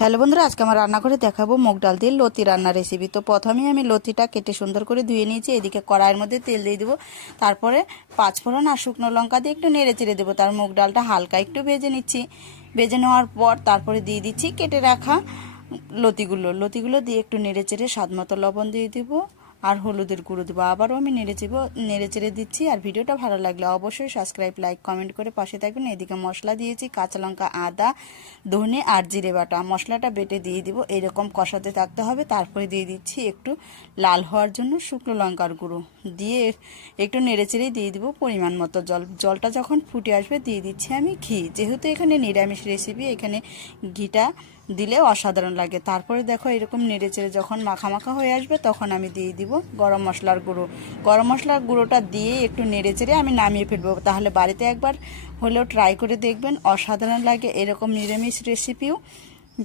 Hello বন্ধুরা, আজকে আমার রান্না করে দেখাবো মুগ ডাল দিয়ে লতি রান্না রেসিপি। তো প্রথমেই আমি লতিটা কেটে সুন্দর করে ধুয়ে নিয়েছি। এদিকে কড়াইয়ের মধ্যে তেল দিয়ে দেবো, তারপরে পাঁচফোড়ন আর শুকনো লঙ্কা দিয়ে একটু নেড়ে চেড়ে দেবো। তার মুগ ডালটা হালকা একটু ভেজে নিচ্ছি। ভেজে নেওয়ার পর তারপরে দিয়ে দিচ্ছি কেটে রাখা লতিগুলো দিয়ে একটু নেড়ে চেড়ে স্বাদ মতো লবণ দিয়ে দেবো আর হলুদের গুঁড়ো দেবো। আবারও আমি নেড়ে চেড়ে দিচ্ছি। আর ভিডিওটা ভালো লাগলে অবশ্যই সাবস্ক্রাইব, লাইক, কমেন্ট করে পাশে থাকবেন। এদিকে মশলা দিয়েছি, কাঁচা লঙ্কা, আদা, ধনে আর জিরে বাটা। মশলাটা বেটে দিয়ে দিব, এরকম কষাতে থাকতে হবে। তারপরে দিয়ে দিচ্ছি একটু লাল হওয়ার জন্য শুকনো লঙ্কার গুঁড়ো দিয়ে একটু নেড়ে চেড়ে দিয়ে দিব পরিমাণ মতো জল। জলটা যখন ফুটে আসবে দিয়ে দিচ্ছি আমি ঘি। যেহেতু এখানে নিরামিষ রেসিপি, এখানে ঘিটা দিলে অসাধারণ লাগে। তারপরে দেখো এরকম নেড়ে চেড়ে যখন মাখা মাখা হয়ে আসবে তখন আমি দিয়ে দিব গরম মশলার গুঁড়ো। গরম মশলার গুঁড়োটা দিয়ে একটু নেড়ে চেড়ে আমি নামিয়ে ফেলবো। তাহলে বাড়িতে একবার হলেও ট্রাই করে দেখবেন, অসাধারণ লাগে এরকম নিরামিষ রেসিপিও।